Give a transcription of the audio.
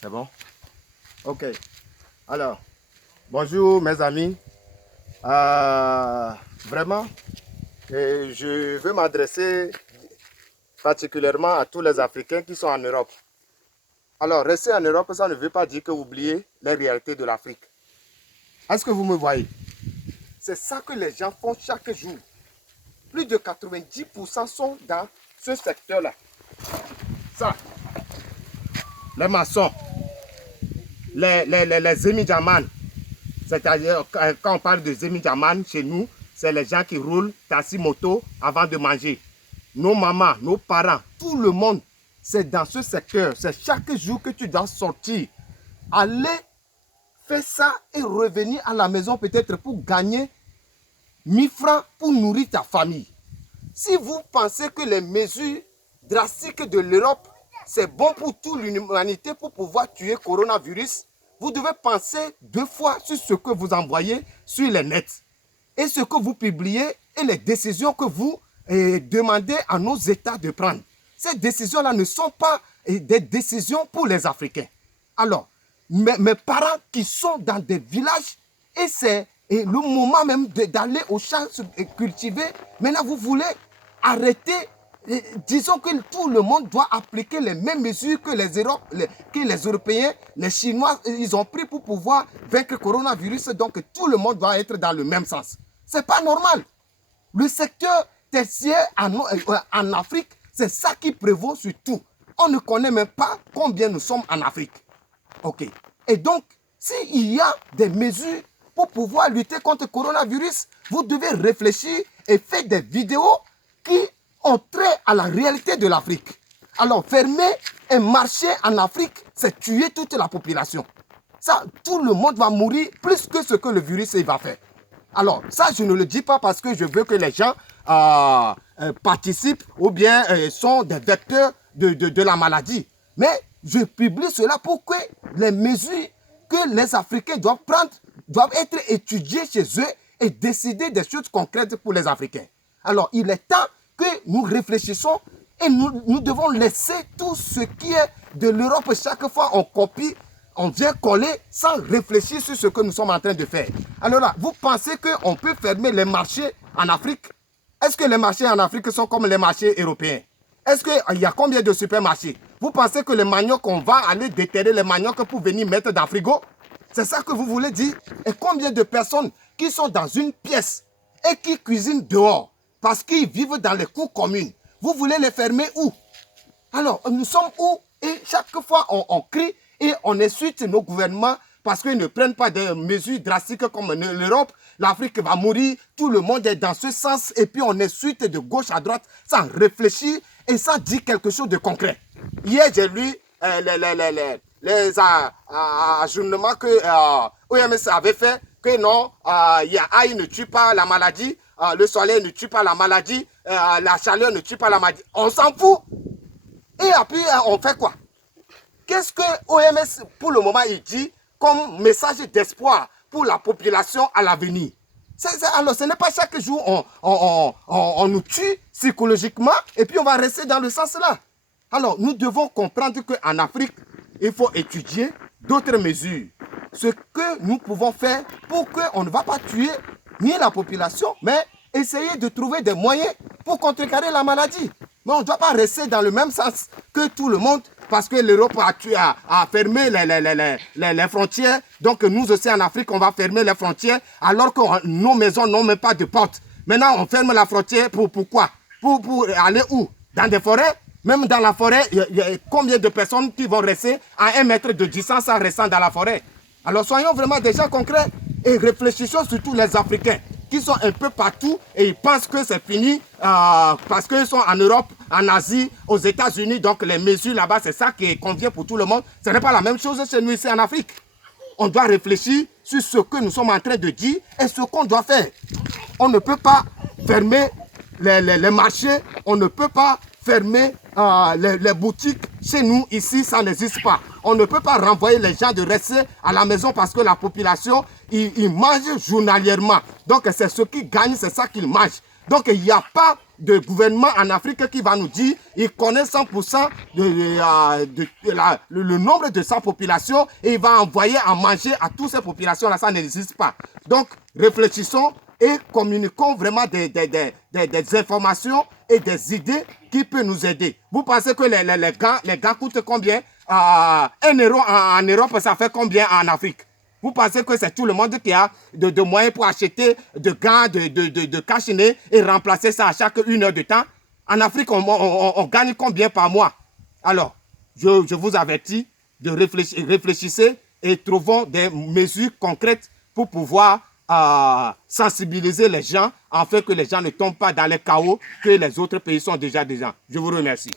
C'est bon? Ok. Alors, bonjour mes amis. Vraiment, je veux m'adresser particulièrement à tous les Africains qui sont en Europe. Alors, rester en Europe, ça ne veut pas dire que vous oubliez les réalités de l'Afrique. Est-ce que vous me voyez? C'est ça que les gens font chaque jour. Plus de 90% sont dans ce secteur-là. Ça, les maçons, les Zemijaman. C'est-à-dire, quand on parle de Zemijaman, chez nous, c'est les gens qui roulent taxi moto avant de manger. Nos mamans, nos parents, tout le monde, c'est dans ce secteur. C'est chaque jour que tu dois sortir. Aller faire ça et revenir à la maison peut-être pour gagner 1000 francs pour nourrir ta famille. Si vous pensez que les mesures drastiques de l'Europe, c'est bon pour toute l'humanité pour pouvoir tuer coronavirus, vous devez penser 2 fois sur ce que vous envoyez sur les nets et ce que vous publiez et les décisions que vous demandez à nos États de prendre. Ces décisions-là ne sont pas des décisions pour les Africains. Alors, mes parents qui sont dans des villages, et c'est le moment même d'aller au champ cultiver, maintenant vous voulez arrêter. Disons que tout le monde doit appliquer les mêmes mesures que les Européens, les Chinois, ils ont pris pour pouvoir vaincre le coronavirus. Donc tout le monde doit être dans le même sens. Ce n'est pas normal. Le secteur tertiaire en Afrique, c'est ça qui prévaut sur tout. On ne connaît même pas combien nous sommes en Afrique. Ok. Et donc, s'il y a des mesures pour pouvoir lutter contre le coronavirus, vous devez réfléchir et faire des vidéos qui ont trait à la réalité de l'Afrique. Alors, fermer un marché en Afrique, c'est tuer toute la population. Ça, tout le monde va mourir plus que ce que le virus va faire. Alors, ça, je ne le dis pas parce que je veux que les gens participent ou bien sont des vecteurs de la maladie. Mais je publie cela pour que les mesures que les Africains doivent prendre doivent être étudiées chez eux et décider des choses concrètes pour les Africains. Alors, il est temps que nous réfléchissons et nous devons laisser tout ce qui est de l'Europe. Chaque fois, on copie, on vient coller sans réfléchir sur ce que nous sommes en train de faire. Alors là, vous pensez qu'on peut fermer les marchés en Afrique? Est-ce que les marchés en Afrique sont comme les marchés européens? Est-ce qu'il y a combien de supermarchés? Vous pensez que les maniocs, on va aller déterrer les maniocs pour venir mettre dans le frigo? C'est ça que vous voulez dire? Et combien de personnes qui sont dans une pièce et qui cuisinent dehors parce qu'ils vivent dans les cours communes? Vous voulez les fermer où? Alors, nous sommes où? Et chaque fois, on crie et on insulte nos gouvernements parce qu'ils ne prennent pas des mesures drastiques comme l'Europe. L'Afrique va mourir, tout le monde est dans ce sens et puis on insulte de gauche à droite sans réfléchir et sans dire quelque chose de concret. Hier, j'ai lu les ajournements que OMS avait fait, que non, AI ne tue pas la maladie, le soleil ne tue pas la maladie, la chaleur ne tue pas la maladie. On s'en fout. Et après, on fait quoi? Qu'est-ce que OMS, pour le moment, il dit comme message d'espoir pour la population à l'avenir? Alors, ce n'est pas chaque jour on nous tue psychologiquement et puis on va rester dans le sens là. Alors, nous devons comprendre qu'en Afrique, il faut étudier d'autres mesures. Ce que nous pouvons faire pour qu'on ne va pas tuer ni la population, mais essayer de trouver des moyens pour contrecarrer la maladie. Mais on ne doit pas rester dans le même sens que tout le monde parce que l'Europe a fermé les frontières. Donc nous aussi en Afrique, on va fermer les frontières alors que nos maisons n'ont même pas de porte. Maintenant, on ferme la frontière pourquoi? Pour aller où? Dans des forêts? Même dans la forêt, il y a combien de personnes qui vont rester à 1 mètre de distance en restant dans la forêt? Alors soyons vraiment des gens concrets et réfléchissons surtout les Africains qui sont un peu partout et ils pensent que c'est fini parce qu'ils sont en Europe, en Asie, aux États-Unis. Donc les mesures là-bas, c'est ça qui convient pour tout le monde. Ce n'est pas la même chose chez nous ici en Afrique. On doit réfléchir sur ce que nous sommes en train de dire et ce qu'on doit faire. On ne peut pas fermer les marchés, on ne peut pas fermer les boutiques. Chez nous, ici, ça n'existe pas. On ne peut pas renvoyer les gens de rester à la maison parce que la population, ils mangent journalièrement. Donc, c'est ce qu'ils gagnent, c'est ça qu'ils mangent. Donc, il n'y a pas de gouvernement en Afrique qui va nous dire il connaît 100% le nombre de sa population et il va envoyer à manger à toutes ces populations-là. Ça n'existe pas. Donc, réfléchissons et communiquons vraiment des informations et des idées qui peuvent nous aider. Vous pensez que les gants coûtent combien? 1 euro en Europe, ça fait combien en Afrique? Vous pensez que c'est tout le monde qui a de moyens pour acheter de gants, de cache-nez et remplacer ça à chaque 1 heure de temps? En Afrique, on gagne combien par mois? Alors, je vous avertis de réfléchissez et trouvons des mesures concrètes pour pouvoir sensibiliser les gens afin que les gens ne tombent pas dans les chaos que les autres pays sont déjà. Je vous remercie.